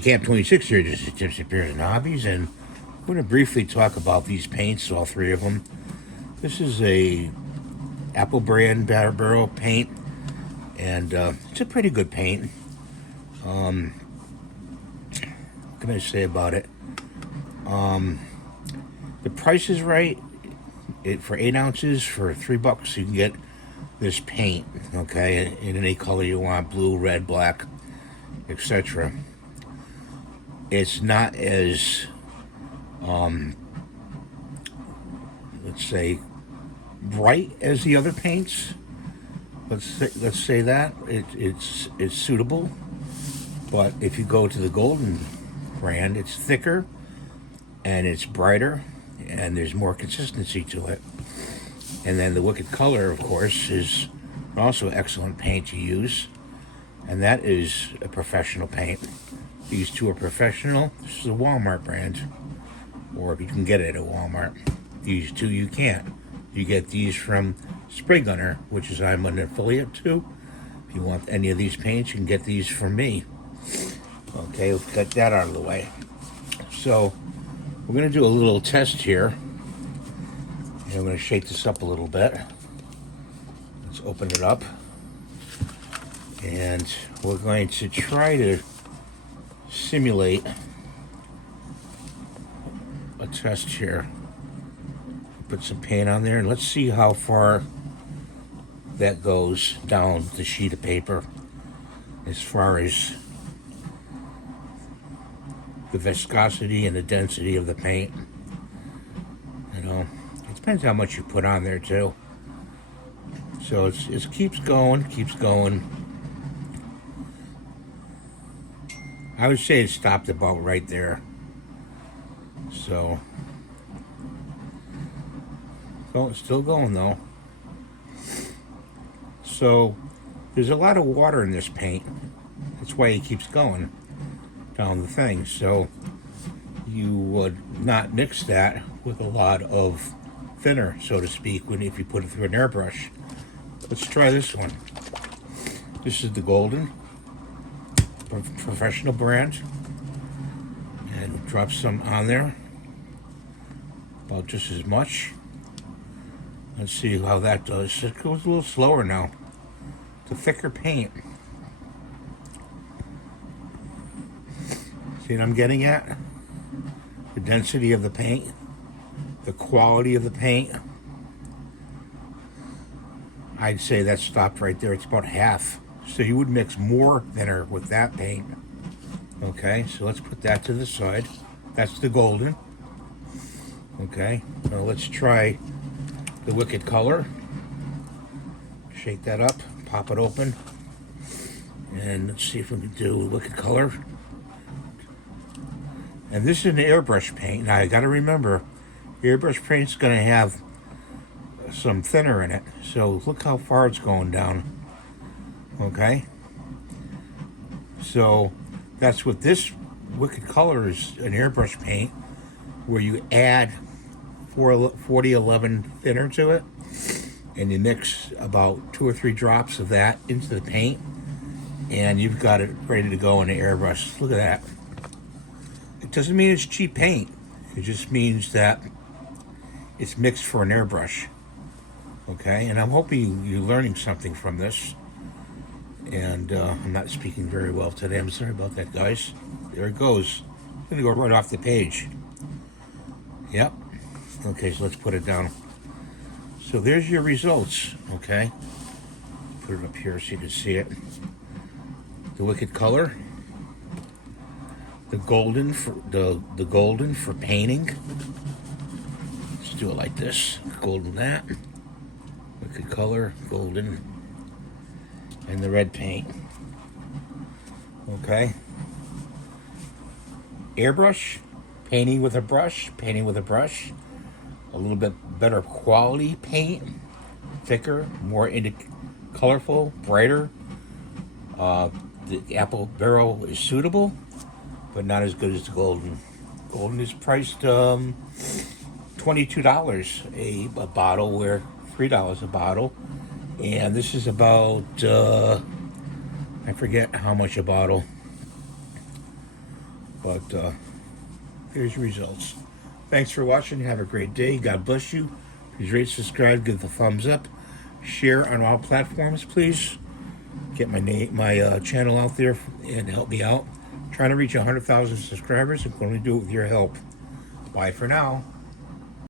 Camp 26 here, just tips, appears, and hobbies, and I'm going to briefly talk about these paints, all three of them. This is a Apple brand barrel paint, and it's a pretty good paint. What can I say about it? The price is right. For 8 ounces for $3, you can get this paint, okay, in any color you want: blue, red, black, etc. It's not as let's say bright as the other paints. Let's say that it's suitable. But if you go to the Golden brand, it's thicker and it's brighter and there's more consistency to it. And then the Wicked Color, of course, is also excellent paint to use, and that is a professional paint. These two are professional. This is a Walmart brand, or you can get it at Walmart. These two you can't. You get these from Spray Gunner, which is I'm an affiliate to. If you want any of these paints, you can get these from me. Okay, let's get that out of the way. So we're going to do a little test here. And I'm going to shake this up a little bit. Let's open it up. And we're going to try to simulate a test here. Put some paint on there and let's see how far that goes down the sheet of paper as far as the viscosity and the density of the paint. You know, it depends how much you put on there too. So it keeps going. I would say it stopped about right there. So it's still going though. So there's a lot of water in this paint. That's why it keeps going down the thing. So you would not mix that with a lot of thinner, so to speak, if you put it through an airbrush. Let's try this one. This is the Golden professional brand, and we'll drop some on there, about just as much. Let's see how that does. It goes a little slower now. It's a thicker paint. See what I'm getting at? The density of the paint, the quality of the paint. I'd say that stopped right there. It's about half. So you would mix more thinner with that paint. Okay, so let's put that to the side. That's the Golden. Okay, now let's try the Wicked Color. Shake that up, pop it open, and let's see if we can do Wicked Color. And this is an airbrush paint. Now I got to remember, airbrush paint's going to have some thinner in it. So look how far it's going down. Okay, so that's what this Wicked Color is, an airbrush paint where you add 4011 thinner to it, and you mix about 2 or 3 drops of that into the paint, and you've got it ready to go in the airbrush. Look at that. It doesn't mean it's cheap paint. It just means that it's mixed for an airbrush. Okay, and I'm hoping you're learning something from this. And I'm not speaking very well today. I'm sorry about that, guys. There it goes. I'm going to go right off the page. Yep. Okay, so let's put it down. So there's your results, okay? Put it up here so you can see it. The Wicked Color. The Golden for the Golden for painting. Let's do it like this. Golden that. Wicked Color, Golden, and the red paint. Okay. Airbrush, painting with a brush, a little bit better quality paint, thicker, more colorful, brighter. The Apple barrel is suitable, but not as good as the Golden. Golden is priced $22 a bottle, where $3 a bottle. And this is about, I forget how much a bottle. But here's your results. Thanks for watching. Have a great day. God bless you. Please rate, subscribe, give the thumbs up, share on all platforms, please. Get my channel out there and help me out. Trying to reach 100,000 subscribers. I'm going to do it with your help. Bye for now.